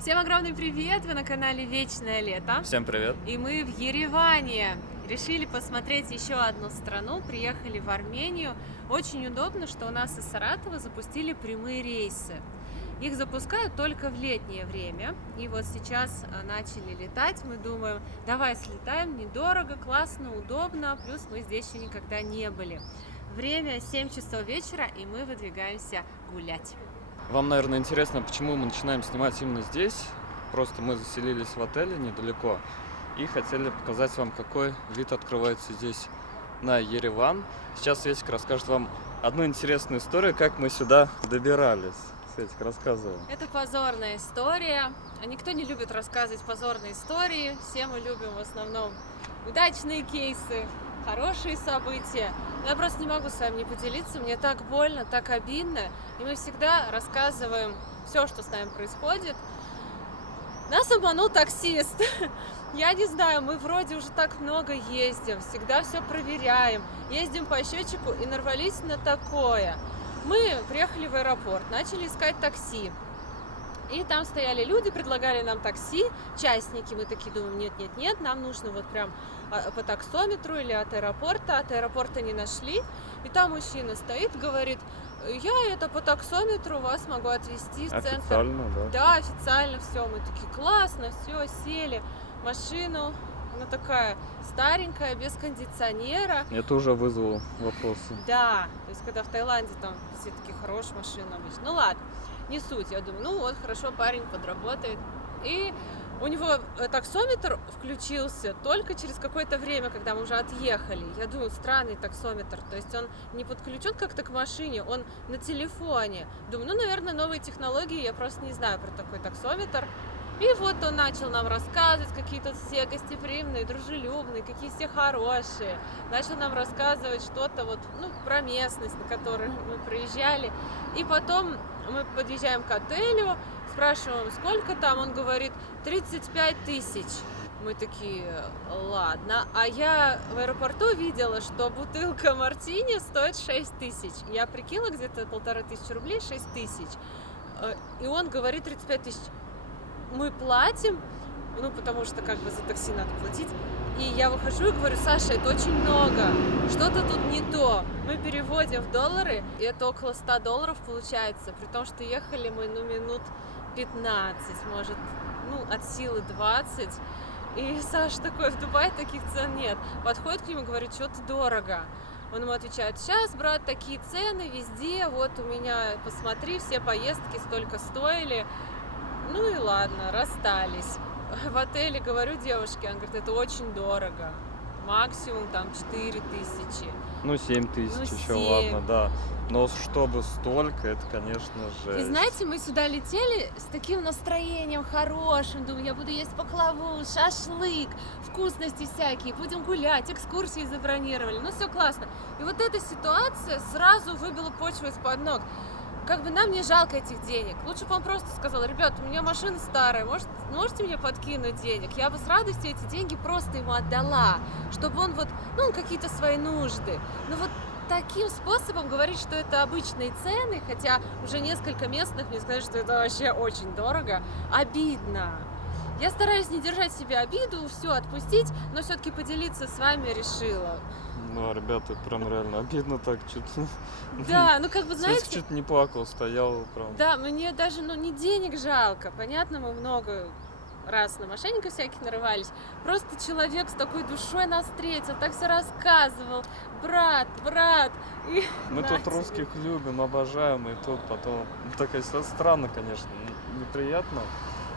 Всем огромный привет! Вы на канале Вечное Лето. Всем привет! И мы в Ереване. Решили посмотреть еще одну страну. Приехали в Армению. Очень удобно, что у нас из Саратова запустили прямые рейсы. Их запускают только в летнее время. И вот сейчас начали летать. Мы думаем, давай слетаем, недорого, классно, удобно. Плюс мы здесь еще никогда не были. Время 7 часов вечера, и мы выдвигаемся гулять. Вам, наверное, интересно, почему мы начинаем снимать именно здесь. Просто мы заселились в отеле недалеко и хотели показать вам, какой вид открывается здесь на Ереван. Сейчас Светик расскажет вам одну интересную историю, как мы сюда добирались. Светик, рассказывай. Это позорная история. Никто не любит рассказывать позорные истории. Все мы любим в основном удачные кейсы, хорошие события. Но я просто не могу с вами не поделиться. Мне так больно, так обидно. И мы всегда рассказываем все, что с нами происходит. Нас обманул таксист. Я не знаю, мы вроде уже так много ездим, всегда все проверяем, ездим по счетчику и нарвались на такое. Мы приехали в аэропорт, начали искать такси. И там стояли люди, предлагали нам такси, частники. Мы такие думаем, нет, нам нужно вот прям по таксометру или от аэропорта не нашли. И там мужчина стоит, говорит, я это по таксометру вас могу отвезти в центр. Официально, да? Да, официально все. Мы такие, классно, все, сели в машину. Она такая старенькая, без кондиционера. Это уже вызвало вопросы. Да, то есть когда в Таиланде там все такие хорошие машины обычно. Ну ладно, не суть. Я думаю, ну вот, хорошо, парень подработает. И у него таксометр включился только через какое-то время, когда мы уже отъехали. Я думаю, странный таксометр. То есть он не подключен как-то к машине, он на телефоне. Думаю, ну, наверное, новые технологии, я просто не знаю про такой таксометр. И вот он начал нам рассказывать, какие тут все гостеприимные, дружелюбные, какие все хорошие. Начал нам рассказывать что-то вот, ну, про местность, на которую мы проезжали. И потом мы подъезжаем к отелю, спрашиваем, сколько там, он говорит, 35 тысяч. Мы такие, ладно. А я в аэропорту видела, что бутылка мартини стоит 6 тысяч. Я прикинула, где-то 1500 рублей, 6 тысяч. И он говорит 35 тысяч. Мы платим, ну, потому что как бы за такси надо платить. И я выхожу и говорю, Саша, это очень много, что-то тут не то. Мы переводим в доллары, и это около $100 получается, при том, что ехали мы, ну, минут 15, может, ну, от силы 20. И Саша такой, в Дубае таких цен нет. Подходит к нему и говорит, что-то дорого. Он ему отвечает, сейчас, брат, такие цены везде, вот у меня, посмотри, все поездки столько стоили. Ну и ладно, расстались. В отеле говорю девушке, она говорит, это очень дорого. Максимум там 4 тысячи. Ну, 7 тысяч Ну, еще, 7. ладно, да. Но чтобы столько, это, конечно же... И знаете, мы сюда летели с таким настроением хорошим. Думаю, я буду есть пахлаву, шашлык, вкусности всякие, будем гулять, экскурсии забронировали. Ну, все классно. И вот эта ситуация сразу выбила почву из-под ног. Как бы нам не жалко этих денег. Лучше бы он просто сказал, ребят, у меня машина старая, можете мне подкинуть денег? Я бы с радостью эти деньги просто ему отдала, чтобы он вот, ну, какие-то свои нужды. Но вот таким способом говорить, что это обычные цены, хотя уже несколько местных мне сказали, что это вообще очень дорого, обидно. Я стараюсь не держать в себе обиду, все отпустить, но все-таки поделиться с вами решила. Ну, ребята, это прям реально обидно так, что-то... Да, ну как бы, знаете... Светик чуть не плакал, стоял прям. Да, мне даже, ну, не денег жалко. Понятно, мы много раз на мошенников всяких нарывались. Просто человек с такой душой нас встретил, так все рассказывал. Брат. И Мы тут тебе. русских любим, обожаем, и тут потом... Такая ситуация странно, конечно, неприятно.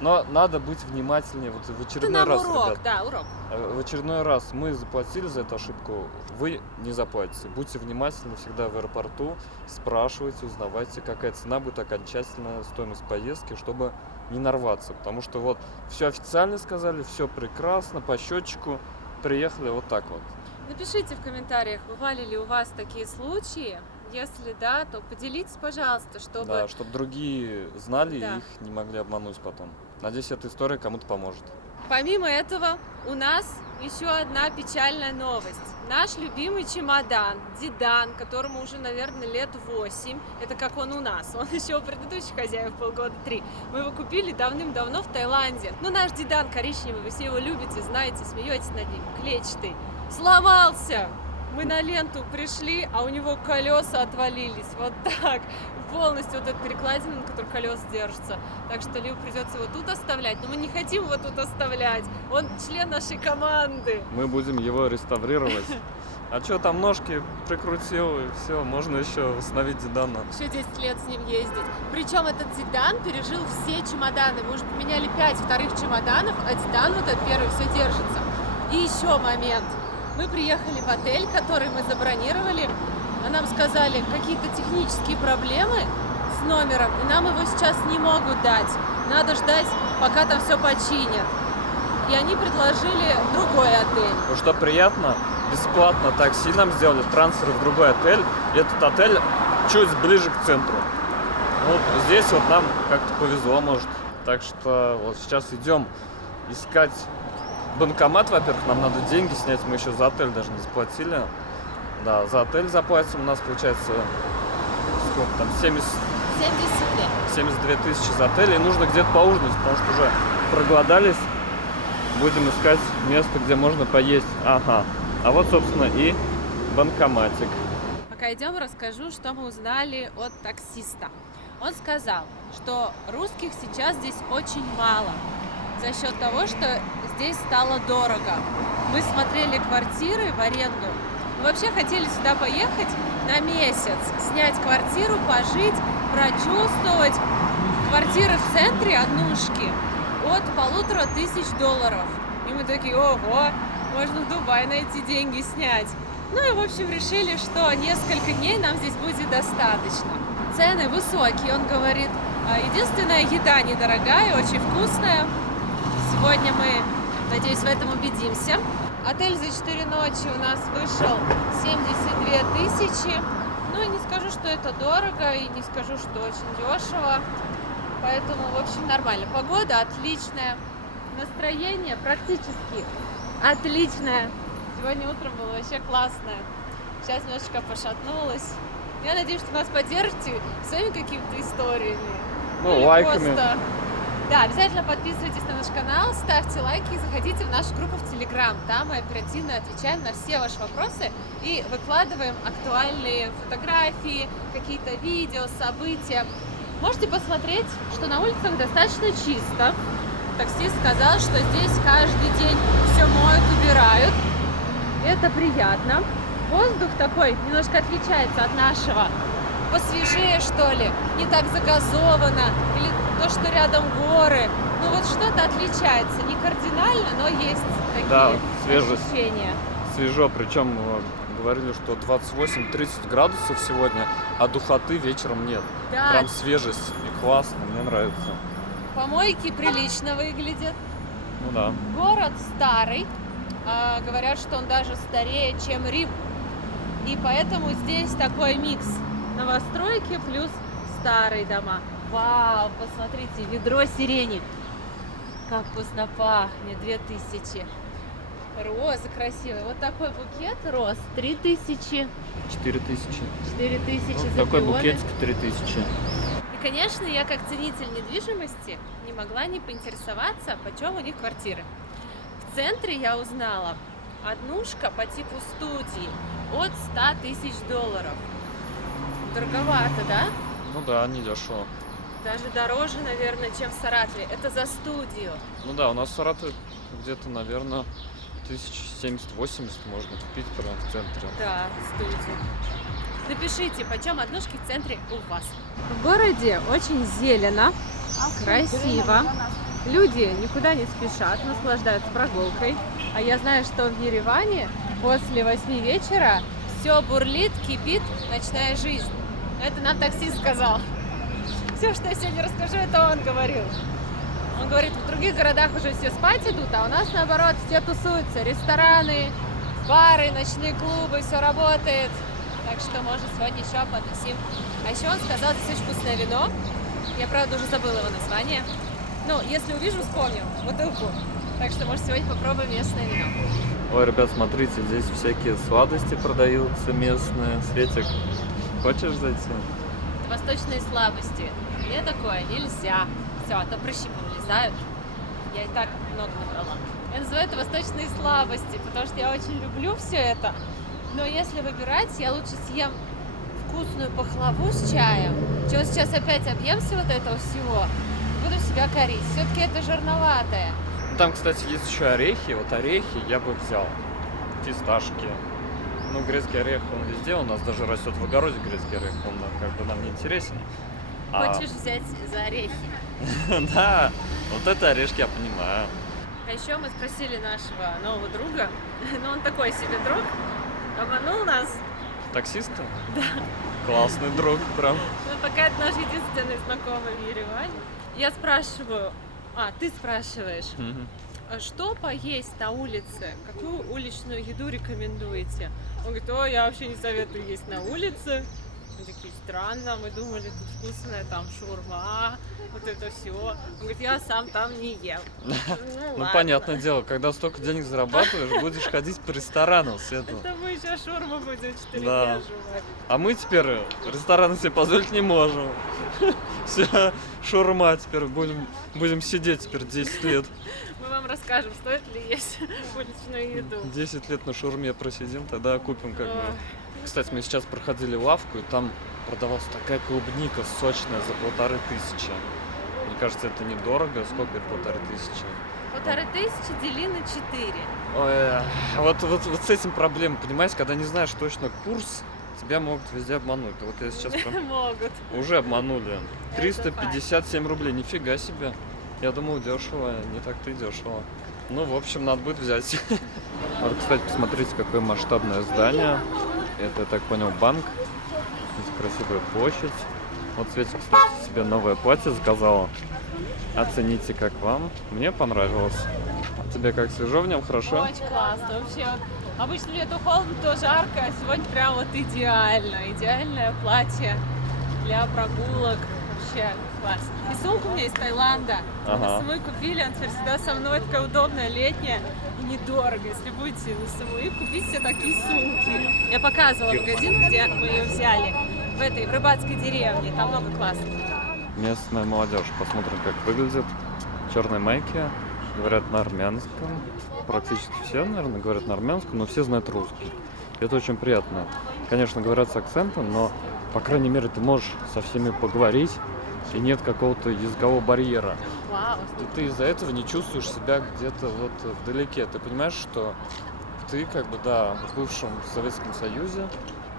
Но надо быть внимательнее. Вот в Это очередной нам раз, урок, ребят, да, урок. в очередной раз мы заплатили за эту ошибку, вы не заплатите. Будьте внимательны всегда в аэропорту, спрашивайте, узнавайте, какая цена будет окончательная стоимость поездки, чтобы не нарваться. Потому что вот все официально сказали, все прекрасно, по счетчику, приехали вот так вот. Напишите в комментариях, бывали ли у вас такие случаи. Если да, то поделитесь, пожалуйста, чтобы... Да, чтобы другие знали Да. и их не могли обмануть потом. Надеюсь, эта история кому-то поможет. Помимо этого, у нас еще одна печальная новость. Наш любимый чемодан, Дидан, которому уже, наверное, лет 8, это как он у нас, он еще у предыдущих хозяев полгода 3. Мы его купили давным-давно в Таиланде. Ну, наш Дидан коричневый, вы все его любите, знаете, смеетесь над ним, клетчатый. Сломался! Мы на ленту пришли, а у него колеса отвалились, вот так. Полностью вот эта перекладина, на которой колеса держатся. Так что либо придется его тут оставлять, но мы не хотим его тут оставлять. Он член нашей команды. Мы будем его реставрировать. А что там ножки прикрутил, и все, можно еще восстановить Дидана. Еще 10 лет с ним ездить. Причем этот Дидан пережил все чемоданы. Мы уже поменяли 5 вторых чемоданов, а Дидан вот этот первый все держится. И еще момент. Мы приехали в отель, который мы забронировали, а нам сказали, какие-то технические проблемы с номером, и нам его сейчас не могут дать. Надо ждать, пока там все починят. И они предложили другой отель. Ну что приятно, бесплатно такси нам сделали, трансфер в другой отель. И этот отель чуть ближе к центру. Вот здесь вот нам как-то повезло, может. Так что вот сейчас идем искать банкомат, во-первых, нам надо деньги снять, мы еще за отель даже не заплатили. Да, за отель заплатим, у нас получается, сколько там, 70 лет. 72 тысячи за отель, и нужно где-то поужинать, потому что уже проголодались. Будем искать место, где можно поесть. Ага, а вот, собственно, и банкоматик. Пока идем, расскажу, что мы узнали от таксиста. Он сказал, что русских сейчас здесь очень мало, за счет того, что здесь стало дорого. Мы смотрели квартиры в аренду. Мы вообще хотели сюда поехать на месяц, снять квартиру, пожить, прочувствовать. Квартиры в центре, однушки, от $1500. И мы такие, ого, можно в Дубай на эти деньги снять. Ну и, в общем, решили, что несколько дней нам здесь будет достаточно. Цены высокие, он говорит. Единственная еда недорогая, очень вкусная. Сегодня мы, надеюсь, в этом убедимся. Отель за 4 ночи у нас вышел 72 тысячи. Ну и не скажу, что это дорого, и не скажу, что очень дешево. Поэтому, в общем, нормально. Погода отличная. Настроение практически отличное. Сегодня утром было вообще классное. Сейчас немножечко пошатнулась. Я надеюсь, что нас поддержите своими какими-то историями. Ну, или лайками. просто... Да, обязательно подписывайтесь на наш канал, ставьте лайки и заходите в нашу группу в Telegram. Там мы оперативно отвечаем на все ваши вопросы и выкладываем актуальные фотографии, какие-то видео, события. Можете посмотреть, что на улицах достаточно чисто. Таксист сказал, что здесь каждый день все моют, убирают. Это приятно. Воздух такой немножко отличается от нашего. Посвежее, что ли, не так загазовано, или то, что рядом горы. Ну вот что-то отличается, не кардинально, но есть такие Да, свежесть. ощущения. Свежо, причем говорили, что 28-30 градусов сегодня, а духоты вечером нет. Да, Прям свежесть и классно, мне нравится. помойки прилично выглядят. Ну да. Город старый, говорят, что он даже старее, чем Рим. И поэтому здесь такой микс. Новостройки плюс старые дома. Вау, посмотрите, ведро сирени. Как вкусно пахнет, 2000. Розы красивые. Вот такой букет роз, 3000. 4000. 4000 за Такой пионы. букетик 3000. И, конечно, я как ценитель недвижимости не могла не поинтересоваться, почем у них квартиры. В центре я узнала однушка по типу студии от $100 тысяч. Дороговато, да? Ну да, не дешево. Даже дороже, наверное, чем в Саратове. Это за студию. Ну да, у нас в Саратове где-то, наверное, 1070-80 можно купить прямо в центре. Да, студию. Напишите, почем однушки в центре у вас. В городе очень зелено, красиво. Люди никуда не спешат, наслаждаются прогулкой. А я знаю, что в Ереване после 8 вечера все бурлит, кипит, ночная жизнь. Это нам таксист сказал. Все, что я сегодня расскажу, это он говорил. Он говорит, в других городах уже все спать идут, а у нас наоборот все тусуются. Рестораны, бары, ночные клубы, все работает. Так что, может, сегодня еще потусим. А еще он сказал, здесь очень вкусное вино. Я, правда, уже забыла его название. Ну, если увижу, вспомню. Бутылку. Так что, может, сегодня попробуем местное вино. Ой, ребят, смотрите, здесь всякие сладости продаются местные. Светик, хочешь зайти? Восточные слабости. Мне такое нельзя. Все, а то прыщи повылезают. Я и так много набрала. Я называю это восточные слабости, потому что я очень люблю все это. Но если выбирать, я лучше съем вкусную пахлаву с чаем, чем сейчас опять объемся вот этого всего. Буду себя корить. Все-таки это жирноватое. Ну, там, кстати, есть еще орехи. Вот орехи я бы взял. Фисташки. Ну, грецкий орех, он везде. У нас даже растет в огороде грецкий орех. Он как бы нам не интересен. Хочешь взять за орехи? Да, вот это орешки я понимаю. А еще мы спросили нашего нового друга, но он такой себе друг, обманул нас. Таксиста? Да. Классный друг, прям. Ну, пока это наш единственный знакомый в Ереване. Я спрашиваю, ты спрашиваешь, что поесть на улице? Какую уличную еду рекомендуете? Он говорит, я вообще не советую есть на улице. Мы такие, странно, мы думали, тут вкусная там шаурма, вот это все. Он говорит, я сам там не ем. Ну, понятное дело, когда столько денег зарабатываешь, будешь ходить по ресторанам, Света. Это мы сейчас шаурму будем 4 Да. дня жевать. А мы теперь рестораны себе позволить не можем. Все, шаурма теперь будем сидеть теперь 10 лет. Мы вам расскажем, стоит ли есть уличную еду. 10 лет на шаурме просидим, тогда купим как бы. Ой. Кстати, мы сейчас проходили лавку, и там продавалась такая клубника сочная за 1500. Мне кажется, это недорого. Сколько это 1500? 1500 дели на 4. Ой, вот с этим проблема, понимаете, когда не знаешь точно курс, тебя могут везде обмануть. Вот я сейчас прям Могут. уже обманули. 357 рублей, нифига себе. Я думал, дешево, не так-то и дешево. Ну, в общем, надо будет взять. Вот, кстати, посмотрите, какое масштабное здание. Это, я так понял, банк. Здесь красивая площадь. Вот Светик, кстати, себе новое платье заказала. Оцените, как вам. Мне понравилось. Тебе как, свежо в нем, хорошо? Очень классно. Вообще, вот, обычно летом холодно, то жарко, а сегодня прям вот идеально. Идеальное платье для прогулок. Вообще класс. И сумка у меня из Таиланда. Ага. Мы с Самуи купили, она теперь всегда со мной, такая удобная, летняя и недорого. Если будете на Самуи, купить себе такие сумки. Я показывала магазин, где мы ее взяли. В рыбацкой деревне. Там много классных. Местная молодежь. Посмотрим, как выглядит. Черные майки. Говорят на армянском. Практически все, наверное, говорят на армянском, но все знают русский. Это очень приятно. Конечно, говорят с акцентом, но, по крайней мере, ты можешь со всеми поговорить, и нет какого-то языкового барьера. Вау. И ты из-за этого не чувствуешь себя где-то вот вдалеке. Ты понимаешь, что ты как бы, да, в бывшем Советском Союзе.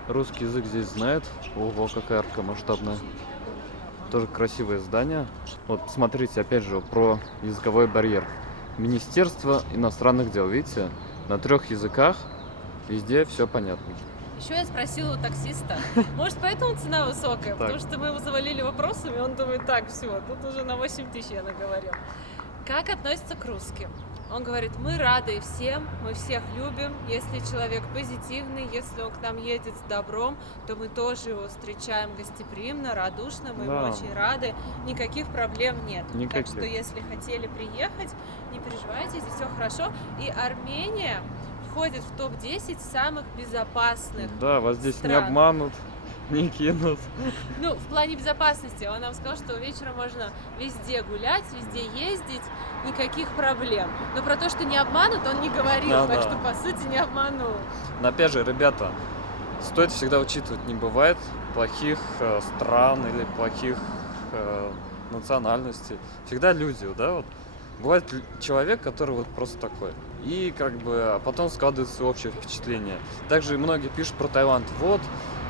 Русский язык здесь знает. Ого, какая арка масштабная. Тоже красивое здание. Вот, посмотрите, опять же, про языковой барьер. Министерство иностранных дел, видите, на 3 языках, везде все понятно. Еще я спросила у таксиста, может, поэтому цена высокая? Потому что мы его завалили вопросами, он думает, так, все, тут уже на 8000 я наговорил. Как относится к русским? Он говорит, мы рады всем, мы всех любим. Если человек позитивный, если он к нам едет с добром, то мы тоже его встречаем гостеприимно, радушно, мы ему очень рады. Никаких проблем нет. Никаких. Так что, если хотели приехать, не переживайте, здесь все хорошо. И Армения входит в топ-10 самых безопасных. Да, вас здесь стран. не обманут, не кинут. Ну, в плане безопасности. Он нам сказал, что вечером можно везде гулять, везде ездить, никаких проблем. Но про то, что не обманут, он не говорил, Да, так да. что, по сути, не обманул. Но опять же, ребята, стоит всегда учитывать, не бывает плохих стран или плохих национальностей. Всегда люди, да, вот. Бывает человек, который вот просто такой. И как бы, а потом складывается общее впечатление. Также и многие пишут про Таиланд. Вот,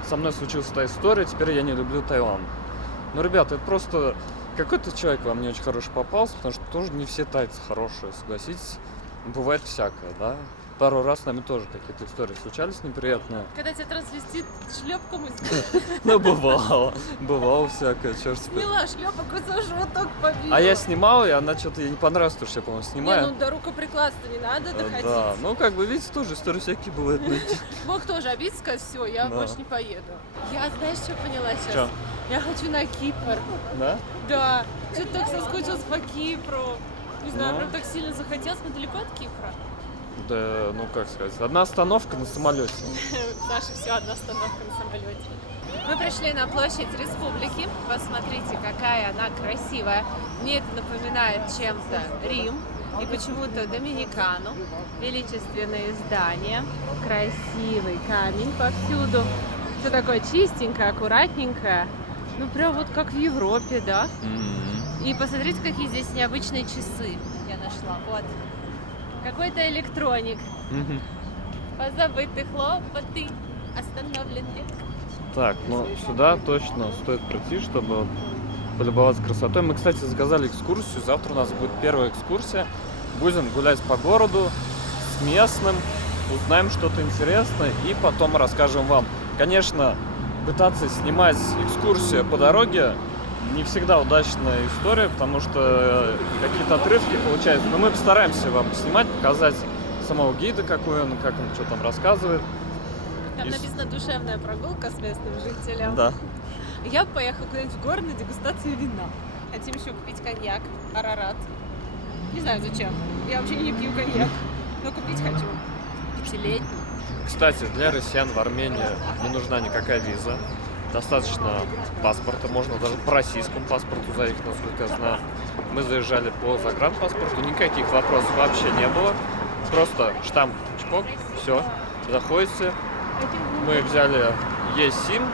со мной случилась та история, теперь я не люблю Таиланд. Ну, ребята, это просто какой-то человек вам не очень хороший попался, потому что тоже не все тайцы хорошие, согласитесь. Бывает всякое, да. пару раз с нами тоже какие-то истории случались неприятные. Когда тебя трансвестит шлепком из Ну, бывало всякое, черт с ним. сняла шлепок, и за животок побила. А я снимал, и она что-то ей не понравилось, потому что я, по-моему, Не, снимаю. ну до рукоприкладства не надо доходить. Да, ну как бы, видите, тоже истории всякие бывают. Мог тоже обидеться, сказать, все, я Да. больше не поеду. Я, знаешь, что поняла сейчас? Чё? Я хочу на Кипр. Да? Да. Что-то так соскучилась по Кипру. Не знаю, Ну. прям так сильно захотелось. Мы далеко от Кипра. Да, ну как сказать, одна остановка на самолете. Наша все одна остановка на самолете. Мы пришли на площадь Республики. Посмотрите, какая она красивая. Мне это напоминает чем-то Рим и почему-то Доминикану. Величественные здания, красивый камень повсюду. Все такое чистенькое, аккуратненькое. Ну прям вот как в Европе, да? И посмотрите, какие здесь необычные часы я нашла. Вот. Какой-то электроник. Позабыты хлопоты остановлены. Так, ну сюда точно стоит прийти, чтобы полюбоваться красотой. Мы, кстати, заказали экскурсию. Завтра у нас будет первая экскурсия. Будем гулять по городу с местным, узнаем что-то интересное и потом расскажем вам. Конечно, пытаться снимать экскурсию по дороге не всегда удачная история, потому что какие-то отрывки получаются. Но мы постараемся вам снимать, показать самого гида, какой он, как он что там рассказывает. Там И написано «Душевная прогулка с местным жителем». Да. Я поехала куда-нибудь в город на дегустацию вина. Хотим еще купить коньяк, Арарат. Не знаю зачем. Я вообще не пью коньяк. Но купить хочу. Пятилетний. Кстати, для россиян в Армении не нужна никакая виза. Достаточно паспорта, можно даже по российскому паспорту заехать, насколько я знаю. Мы заезжали по загранпаспорту, никаких вопросов вообще не было. Просто штамп, чпок, все, заходите. Мы взяли eSIM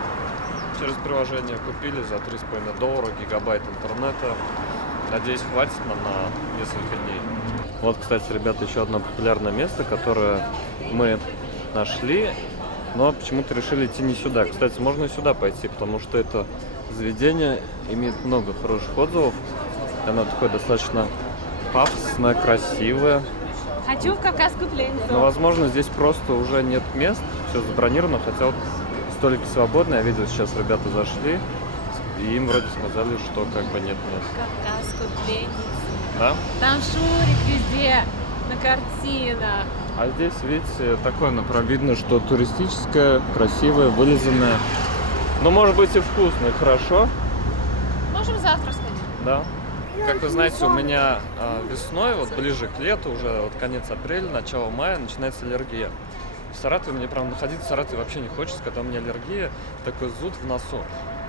через приложение, купили за $3,5 гигабайт интернета. Надеюсь, хватит нам на несколько дней. Вот, кстати, ребята, еще одно популярное место, которое мы нашли, но почему-то решили идти не сюда. Кстати, можно и сюда пойти, потому что это заведение имеет много хороших отзывов. Оно такое достаточно пафосное, красивое. Хочу в Кавказскую пленницу. Но, возможно, здесь просто уже нет мест, все забронировано, хотя вот столики свободные. Я видел, сейчас ребята зашли, и им вроде сказали, что как бы нет мест. Кавказскую пленницу. Да? Там Шурик везде на картинах. А здесь, видите, такое направление, видно, что туристическое, красивое, вылизанное. Но может быть и вкусно, и хорошо. Можем завтра сходить. Да. Как вы знаете, у меня весной, вот ближе к лету, уже вот конец апреля, начало мая, начинается аллергия. В Саратове мне прям находиться в Саратове вообще не хочется, когда у меня аллергия, такой зуд в носу.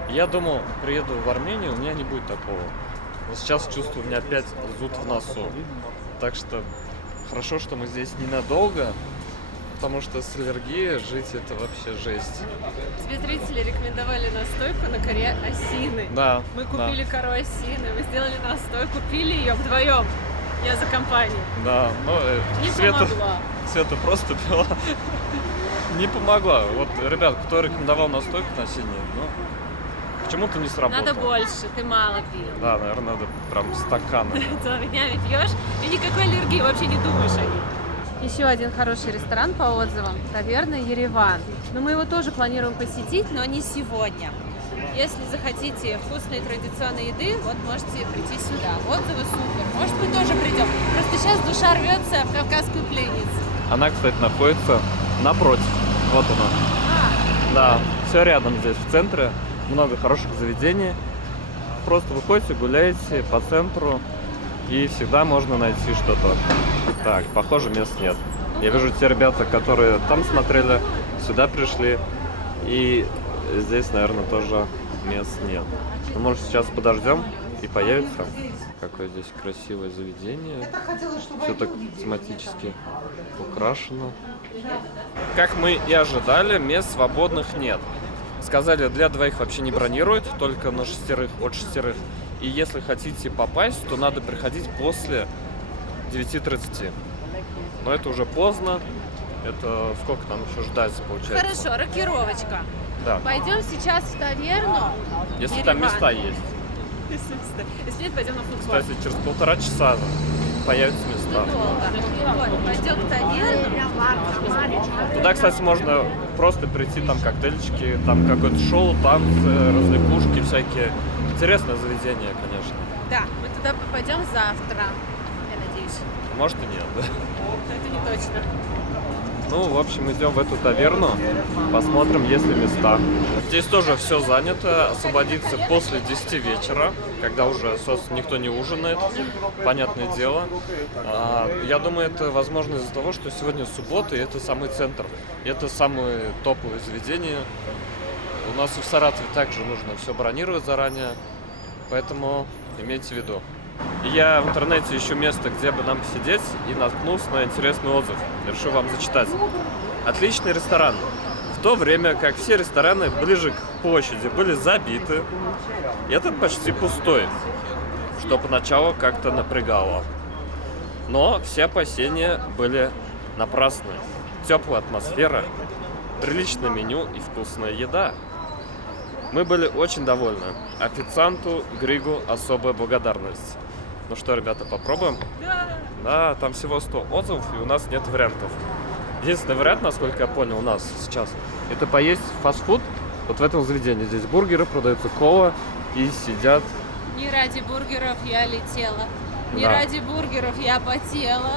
Я думал, приеду в Армению, у меня не будет такого. Вот сейчас чувствую, у меня опять зуд в носу. Так что хорошо, что мы здесь ненадолго, потому что с аллергией жить это вообще жесть. Тебе зрители рекомендовали настойку на коре осины. Да. Мы купили кору осины, мы сделали настойку, пили ее вдвоем. Я за компанию. Да, но Не Света помогла. просто пила. Не помогла. Вот, ребят, кто рекомендовал настойку на осенней, ну, почему-то не сработало. Надо больше, ты мало пил. Да, наверное, надо прям стаканы. Целыми днями пьешь и никакой аллергии вообще не думаешь о ней. Еще один хороший ресторан по отзывам – таверна Ереван. Но мы его тоже планируем посетить, но не сегодня. Если захотите вкусной традиционной еды, вот можете прийти сюда. Отзывы супер. Может, мы тоже придем. Просто сейчас душа рвется в Кавказскую пленницу. Она, кстати, находится напротив. Вот она. Да, все рядом здесь, в центре. Много хороших заведений. Просто выходите, гуляете по центру, и всегда можно найти что-то. Так, похоже, мест нет. Я вижу те ребята, которые там смотрели, сюда пришли, и здесь, наверное, тоже мест нет. Ну, может, сейчас подождем и появится. Какое здесь красивое заведение. Все так тематически украшено. Как мы и ожидали, мест свободных нет. Сказали, для двоих вообще не бронируют, только на шестерых, от шестерых. И если хотите попасть, то надо приходить после 9:30. Но это уже поздно. Это сколько нам еще ждать, получается? Хорошо, рокировочка. Да. Пойдем сейчас в таверну. Если там Ереван. места есть. Если нет, пойдем на футбол. Кстати, через 1,5 часа появятся места. Да. недолго. Вот, пойдем к таверну. Туда, кстати, можно просто прийти, там коктейльчики, там какое-то шоу, танцы, развлекушки всякие. Интересное заведение, конечно. Да, мы туда пойдем завтра, я надеюсь. Может и нет, да? Но это не точно. Ну, в общем, идем в эту таверну, посмотрим, есть ли места. Здесь тоже все занято, освободиться после 10 вечера, когда уже, собственно, никто не ужинает, понятное дело. Я думаю, это возможно из-за того, что сегодня суббота, и это самый центр, и это самые топовые заведения. У нас и в Саратове также нужно все бронировать заранее, поэтому имейте в виду. И я в интернете ищу место, где бы нам посидеть, и наткнулся на интересный отзыв. Решил вам зачитать. Отличный ресторан. В то время как все рестораны ближе к площади были забиты, этот почти пустой, что поначалу как-то напрягало. Но все опасения были напрасны. Теплая атмосфера, приличное меню и вкусная еда. Мы были очень довольны. Официанту Григу особая благодарность. Ну что, ребята, попробуем? Да, там всего 100 отзывов, и у нас нет вариантов. Единственный вариант, насколько я понял, у нас сейчас, это поесть фастфуд. Вот в этом заведении здесь бургеры, продаются кола, и сидят... Не ради бургеров я летела, не Да. ради бургеров я потела.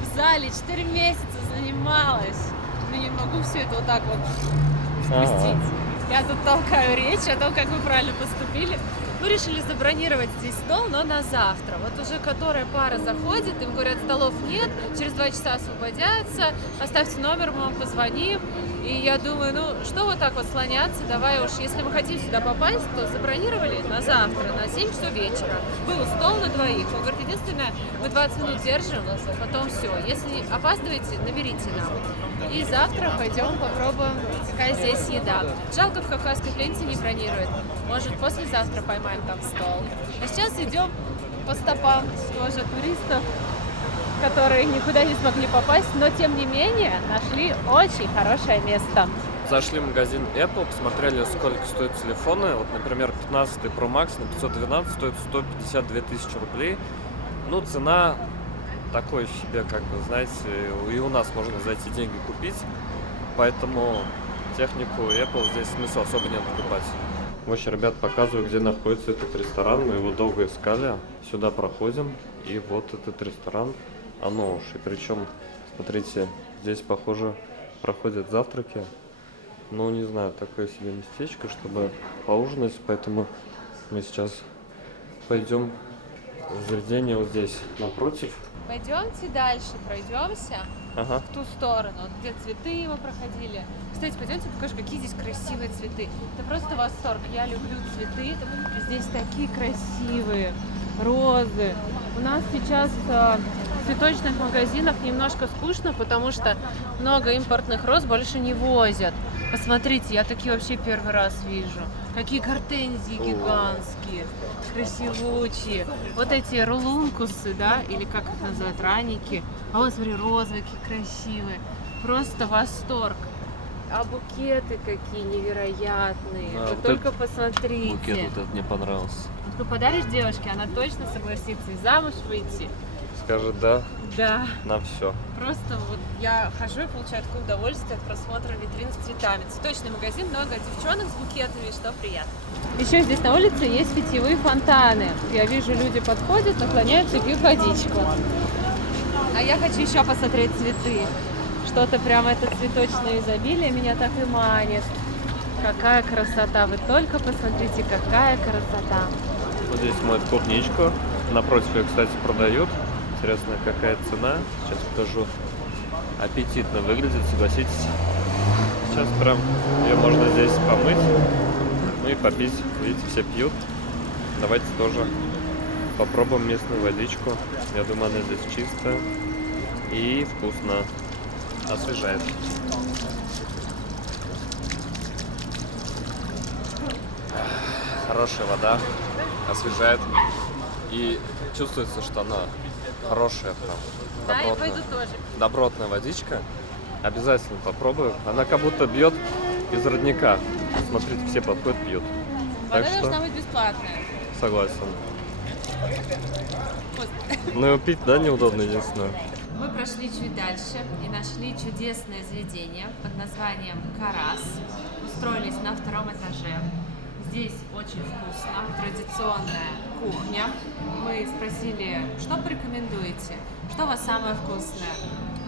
В зале 4 месяца занималась. Но не могу все это вот так вот спустить. Я тут толкаю речь о том, как вы правильно поступили. Мы решили забронировать здесь стол, но на завтра. Вот уже которая пара заходит, им говорят, столов нет, через 2 часа освободятся, оставьте номер, мы вам позвоним. И я думаю, ну что вот так вот слоняться, давай уж, если мы хотим сюда попасть, то забронировали на завтра, на 7 часов вечера. Был стол на двоих. Он говорит, единственное, мы 20 минут держим, потом все. Если опаздываете, наберите нам. И завтра пойдем попробуем, какая здесь еда. Жалко, в Кавказской пленте не бронирует. Может, послезавтра поймаем там стол. А сейчас идем по стопам тоже туристов, которые никуда не смогли попасть, но тем не менее нашли очень хорошее место. Зашли в магазин Apple, посмотрели, сколько стоят телефоны. Вот, например, 15 Pro Max на 512 стоит 152 тысячи рублей. Ну, цена такой себе, как бы, знаете, и у нас можно за эти деньги купить. Поэтому технику Apple здесь смысла особо нет покупать. В общем, ребят, показываю, где находится этот ресторан. Мы его долго искали. Сюда проходим. И вот этот ресторан. Оно уж. И причем, смотрите, здесь, похоже, проходят завтраки. Ну, не знаю, такое себе местечко, чтобы поужинать. Поэтому мы сейчас пойдем в заведение вот здесь, напротив. Пойдемте дальше, пройдемся Ага. в ту сторону, вот где цветы мы проходили. Кстати, пойдемте покажу, какие здесь красивые цветы. Это просто восторг. Я люблю цветы. Здесь такие красивые розы. У нас сейчас в цветочных магазинах немножко скучно, потому что много импортных роз больше не возят. Посмотрите, я такие вообще первый раз вижу. Какие гортензии гигантские, красивучие. Вот эти рулункусы, да, или как их называют, раники. А вот смотри, розовые, какие красивые. Просто восторг. А букеты какие невероятные. Да, Вы вот только посмотрите. Букет вот этот мне понравился. Вот ты подаришь девушке, она точно согласится и замуж выйти. Скажет да Да. на все. Просто вот я хожу и получаю такое удовольствие от просмотра витрин с цветами. Цветочный магазин, много девчонок с букетами, что приятно. Еще здесь на улице есть питьевые фонтаны. Я вижу, люди подходят, наклоняются и пьют водичку. А я хочу еще посмотреть цветы. Что-то прямо это цветочное изобилие меня так и манит. Какая красота! Вы только посмотрите, какая красота! Вот здесь моют клубничку. Напротив ее, кстати, продают. Интересно, какая цена. Сейчас покажу. Аппетитно выглядит, согласитесь. Сейчас прям ее можно здесь помыть. Ну и попить. Видите, все пьют. Давайте тоже попробуем местную водичку. Я думаю, она здесь чистая и вкусно. Освежает. Хорошая вода, освежает. И чувствуется, что она хорошая, прям. Да, я Добротная. пойду тоже. Добротная водичка. Обязательно попробую. Она как будто бьет из родника. Смотрите, все подходят, пьют. Вода Так что должна быть бесплатная. согласен. вкусный. Ну его пить, да, неудобно единственное. Мы прошли чуть дальше и нашли чудесное заведение под названием «Карас». Устроились на 2-м этаже. Здесь очень вкусно, традиционная кухня. Мы спросили, что порекомендуете, что у вас самое вкусное?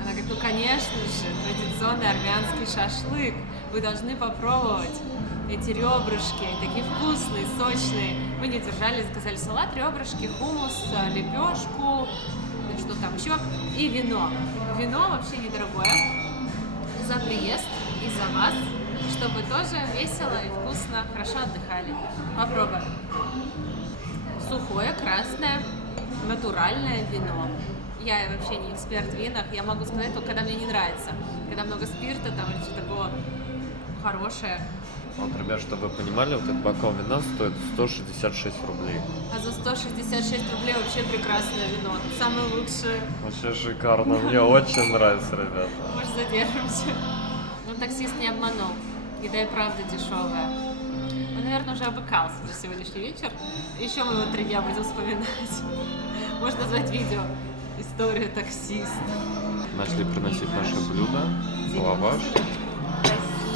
Она говорит, ну конечно же, традиционный армянский шашлык. Вы должны попробовать эти ребрышки, они такие вкусные, сочные. Мы не держали, заказали салат, ребрышки, хумус, лепешку, что там еще, и вино. Вино вообще недорогое. За приезд и за вас, чтобы тоже весело и вкусно, хорошо отдыхали. Попробуем. Сухое, красное, натуральное вино. Я вообще не эксперт в винах, я могу сказать только когда мне не нравится. Когда много спирта, там или что-то такого хорошее. Вот, ребят, чтобы вы понимали, вот этот бокал вина стоит 166 рублей. А за 166 рублей вообще прекрасное вино. Самое лучшее. Вообще шикарно, мне очень нравится, ребята. Может, задержимся. Но таксист не обманул. Еда и правда дешевая. Он, наверное, уже обыкался за сегодняшний вечер. Еще мы его 3 дня будем вспоминать. Можно назвать видео «История таксиста». Начали приносить наши блюда. Лаваш,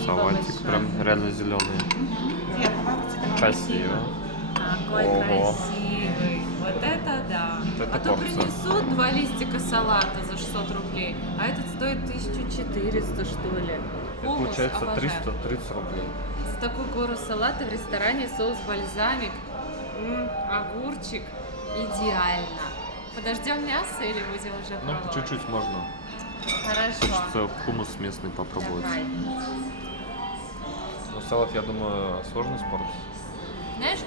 салатик, прям реально зеленый. Красиво. Какой Ого. красивый. Вот это да. Это А то порция. принесут 2 листика салата за 600 рублей, а этот стоит 1400, что ли. Хумус Получается обожаю. 330 рублей. За такую гору салата в ресторане соус бальзамик, огурчик, идеально. Подождем мясо или будем уже Ну, пробовать? по чуть-чуть можно. Хорошо. Хочется хумус местный попробовать. Давай. Но салат, я думаю, сложно испортить. Знаешь,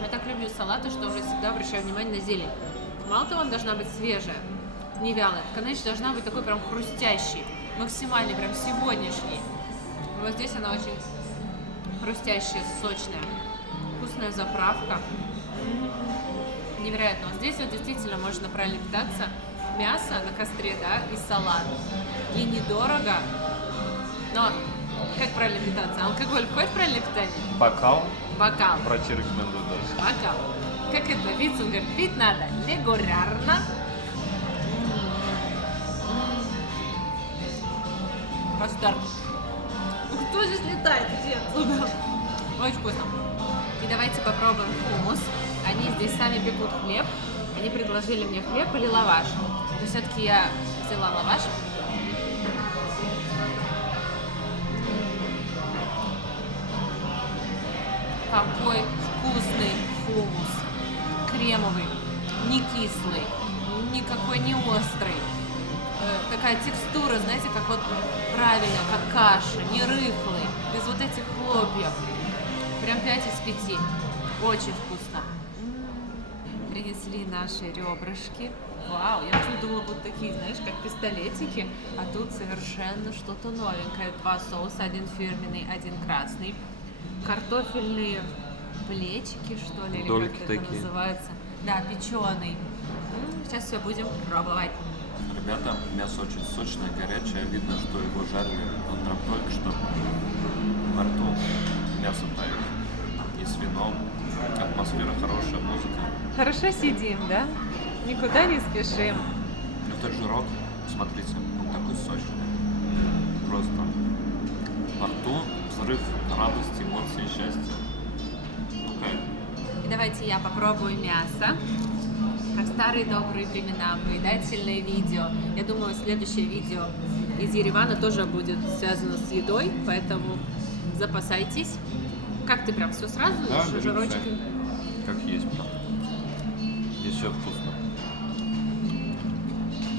я так люблю салаты, что уже всегда обращаю внимание на зелень. Мало того, она должна быть свежая, не вялая. Так она еще должна быть такой прям хрустящий, максимальный, прям сегодняшний. Вот здесь она очень хрустящая, сочная. Вкусная заправка. Невероятно. Вот здесь вот действительно можно правильно питаться. Мясо на костре, да, и салат. И недорого. Но как правильно питаться? Алкоголь входит в правильное питание? Бокал. Бокал. Врачи рекомендуют даже. Бокал. Как это? Вицин говорит, пить надо регулярно. Восторг. Кто здесь летает? Где? Отсюда. Очень вкусно. И давайте попробуем хумус. Они здесь сами пекут хлеб. Они предложили мне хлеб или лаваш. Но все-таки я взяла лаваш. Какой вкусный хумус. Кремовый, не кислый, никакой не острый. Такая текстура, знаете, как вот правильно, как каша, не рыхлый, без вот этих хлопьев. Прям 5 из 5. Очень вкусно. Принесли наши ребрышки. Вау, я вообще думала, вот такие, знаешь, как пистолетики, а тут совершенно что-то новенькое. 2 соуса, один фирменный, один красный. Картофельные плечики, что ли, или Дольки как это такие. называется. Да, печеный. Сейчас все будем пробовать. Ребята, мясо очень сочное, горячее. Видно, что его жарили. Он прям только что во рту. Мясо тает. И с вином. Атмосфера хорошая, музыка. Хорошо сидим, да? Никуда не спешим. Этот жирок, смотрите, он такой сочный. Просто во рту взрыв радости, эмоций, счастья. Ну, кайф. И давайте я попробую мясо. Как в старые добрые времена, поедательное видео. Я думаю, следующее видео из Еревана тоже будет связано с едой, поэтому запасайтесь. Как ты прям все сразу? Да, с берите жирочком? как есть прям. Здесь все вкусно.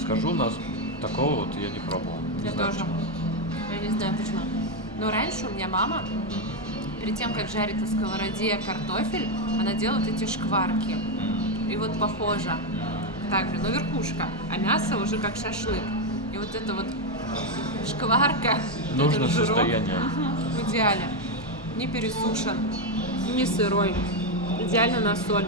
Скажу, у нас такого вот я не пробовал. Не Я знаю, тоже. почему. Я не знаю почему. Но раньше у меня мама, перед тем, как жарить на сковороде картофель, она делает эти шкварки. И вот похоже. Так же, но верхушка. А мясо уже как шашлык. И вот это вот шкварка. Нужно этот жирок, состояние. в идеале. Не пересушен, не сырой. Идеально на соль.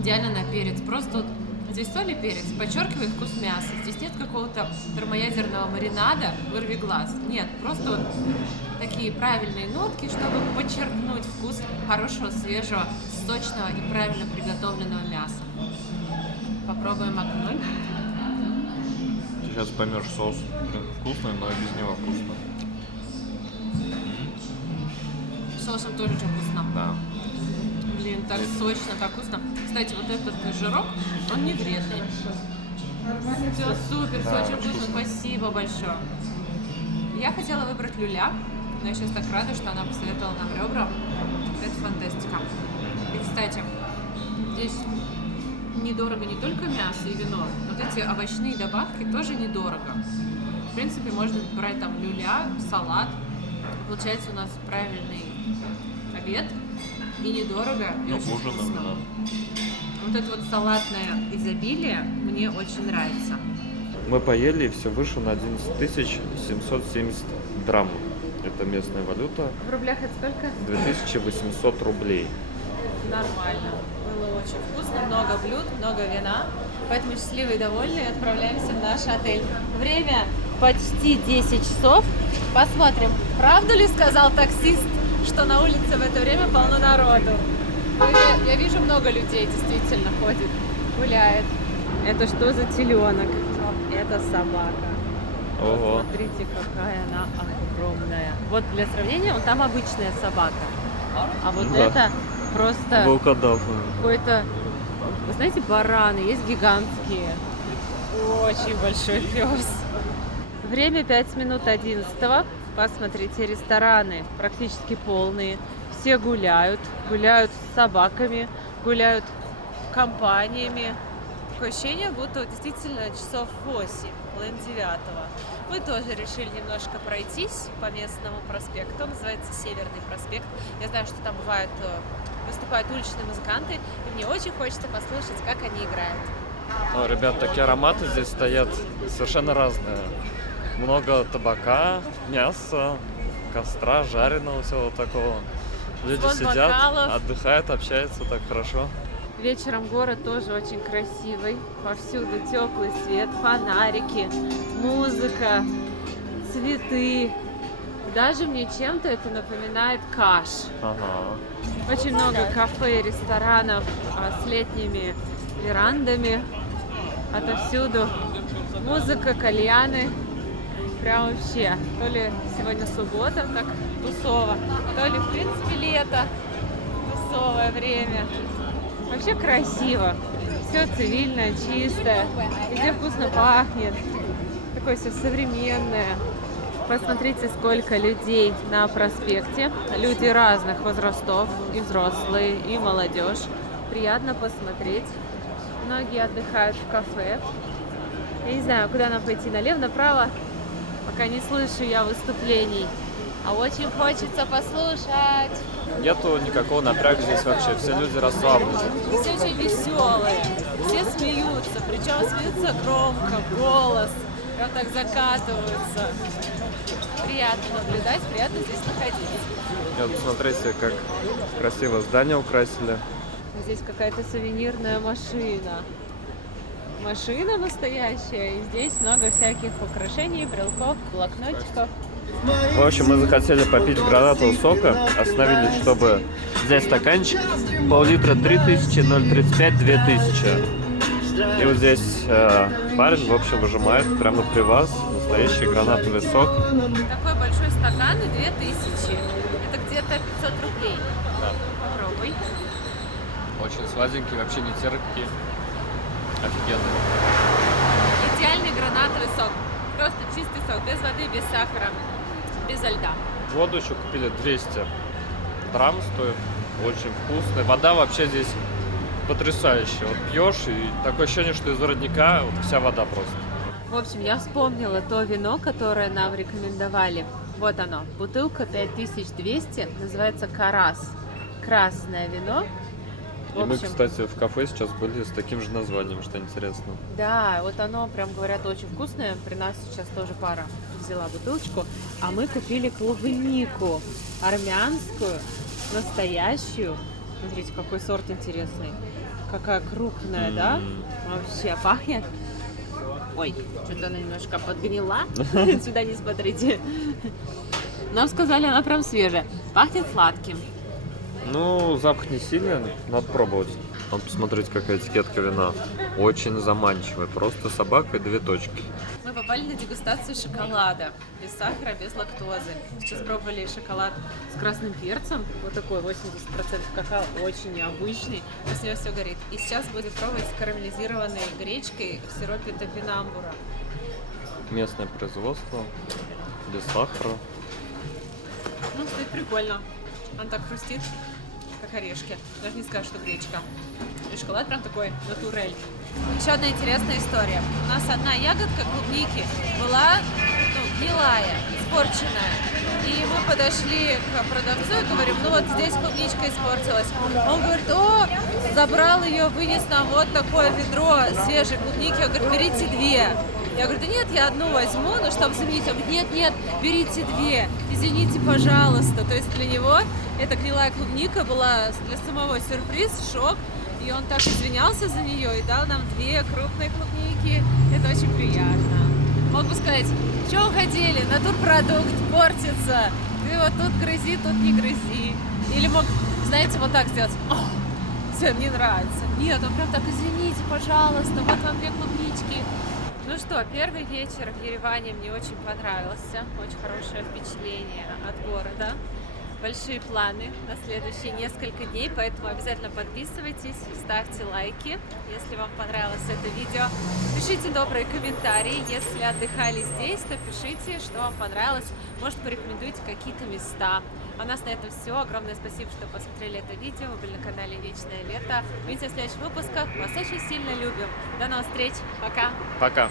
Идеально на перец. Просто вот здесь соль и перец подчеркивает вкус мяса. Здесь нет какого-то термоядерного маринада, вырви глаз. Нет, просто вот такие правильные нотки, чтобы подчеркнуть вкус хорошего, свежего, сочного и правильно приготовленного мяса. Попробуем Мак-0. Сейчас поймешь, соус вкусный, но и без него вкусно. С соусом тоже очень вкусно. Да. Блин, так сочно, так вкусно. Кстати, вот этот жирок, он не вредный. Все супер, все Да, очень очень вкусно. Спасибо большое. Я хотела выбрать люля, но я сейчас так рада, что она посоветовала нам ребра. Это фантастика. И, кстати, здесь недорого не только мясо и вино, вот эти овощные добавки тоже недорого. В принципе, можно брать там люля, салат. Получается у нас правильный обед. И недорого, и Ну, очень ужином, вкусно. да. Вот это вот салатное изобилие мне очень нравится. Мы поели, и все вышло на 11 770 драм. Это местная валюта. В рублях это сколько? 2800 рублей. Нормально. Было очень вкусно, много блюд, много вина. Поэтому счастливы и довольны и отправляемся в наш отель. Время почти 10 часов. Посмотрим, правду ли сказал таксист, что на улице в это время полно народу. Я вижу, много людей действительно ходит, гуляет. Это что за теленок? Это собака. Ого. Смотрите, какая она огромная. Вот для сравнения, вот там обычная собака. А вот Да. это просто Волкодав. какой-то, вы знаете, бараны, есть гигантские. Очень большой пес. Время 5 минут 11. Посмотрите, рестораны практически полные. Все гуляют, гуляют с собаками, гуляют компаниями. Такое ощущение, будто вот действительно часов 8, половина 9. Мы тоже решили немножко пройтись по местному проспекту. Он называется Северный проспект. Я знаю, что там выступают уличные музыканты, и мне очень хочется послушать, как они играют. О, ребят, такие ароматы здесь стоят совершенно разные. Много табака, мяса, костра, жареного, всего вот такого. Люди Звон сидят, бокалов. отдыхают, общаются так хорошо. Вечером город тоже очень красивый. Повсюду теплый свет, фонарики, музыка, цветы. Даже мне чем-то это напоминает Каш. Ага. Очень много кафе и ресторанов с летними верандами. Отовсюду музыка, кальяны. Прям вообще. То ли сегодня суббота, так тусово, то ли в принципе лето, тусовое время. Вообще красиво. Все цивильное, чистое. Везде вкусно пахнет. Такое все современное. Посмотрите, сколько людей на проспекте. Люди разных возрастов. И взрослые, и молодежь. Приятно посмотреть. Многие отдыхают в кафе. Я не знаю, куда нам пойти. Налево, направо. Пока не слышу я выступлений. А очень хочется послушать. Нету никакого напряга здесь вообще, все люди расслаблены. И все очень веселые. Все смеются. Причем смеются громко, в голос. Прям так закатываются. Приятно наблюдать, приятно здесь находиться. И вот смотрите, как красиво здание украсили. Здесь какая-то сувенирная машина. Машина настоящая. И здесь много всяких украшений, брелков, блокнотиков. В общем, мы захотели попить гранатового сока, остановились, чтобы взять стаканчик. Пол-литра 3000, 0,35 2000. И вот здесь парень, в общем, выжимает прямо при вас настоящий гранатовый сок. Такой большой стакан и 2000. Это где-то 500 рублей. Попробуй. Очень сладенький, вообще не терпкий. Офигенный. Идеальный гранатовый сок. Просто чистый сок, без воды, без сахара, без льда. Воду еще купили 200 драм стоит. Очень вкусная. Вода вообще здесь потрясающая. Вот пьешь, и такое ощущение, что из родника вот вся вода просто. В общем, я вспомнила то вино, которое нам рекомендовали. Вот оно, бутылка 5200, называется Карас. Красное вино. И мы, кстати, в кафе сейчас были с таким же названием, что интересно. Да, вот оно, прям говорят, очень вкусное. При нас сейчас тоже пара взяла бутылочку. А мы купили клубнику армянскую, настоящую. Смотрите, какой сорт интересный. Какая крупная, да? Вообще, пахнет. Ой, что-то она немножко подгнила. Сюда не смотрите. Нам сказали, она прям свежая. Пахнет сладким. Ну, запах не сильный, надо пробовать. Вот посмотрите, какая этикетка вина. Очень заманчивая. Просто собака и 2 точки. Мы попали на дегустацию шоколада. Без сахара, без лактозы. Сейчас пробовали шоколад с красным перцем. Вот такой, 80% какао. Очень необычный. После него все горит. И сейчас будем пробовать с карамелизированной гречкой в сиропе топинамбура. Местное производство, без сахара. Ну, стоит прикольно. Он так хрустит, как орешки. Даже не скажешь, что гречка. И шоколад прям такой натурель. Еще одна интересная история. У нас одна ягодка клубники была гнилая, испорченная. И мы подошли к продавцу и говорим, ну вот здесь клубничка испортилась. Он говорит, о, забрал ее, вынес нам вот такое ведро свежей клубники. Он говорит, берите 2. Я говорю, да нет, я одну возьму, ну чтобы заменить. Он говорит, нет, берите 2, извините, пожалуйста. То есть для него эта гнилая клубника была для самого сюрприз, шок. И он так извинялся за нее и дал нам 2 крупные клубники. Это очень приятно. Мог бы сказать, что вы хотели, натурпродукт портится. Ты вот тут грызи, тут не грызи. Или мог, знаете, вот так сделать. О, все, мне нравится. Нет, он прям так, извините, пожалуйста, вот вам 2 клубнички. Ну что, первый вечер в Ереване мне очень понравился. Очень хорошее впечатление от города. Большие планы на следующие несколько дней, поэтому обязательно подписывайтесь, ставьте лайки, если вам понравилось это видео. Пишите добрые комментарии, если отдыхали здесь, то пишите, что вам понравилось, может порекомендуйте какие-то места. А у нас на этом все. Огромное спасибо, что посмотрели это видео. Вы были на канале Вечное Лето. Увидимся в следующих выпусках. Вас очень сильно любим. До новых встреч. Пока. Пока.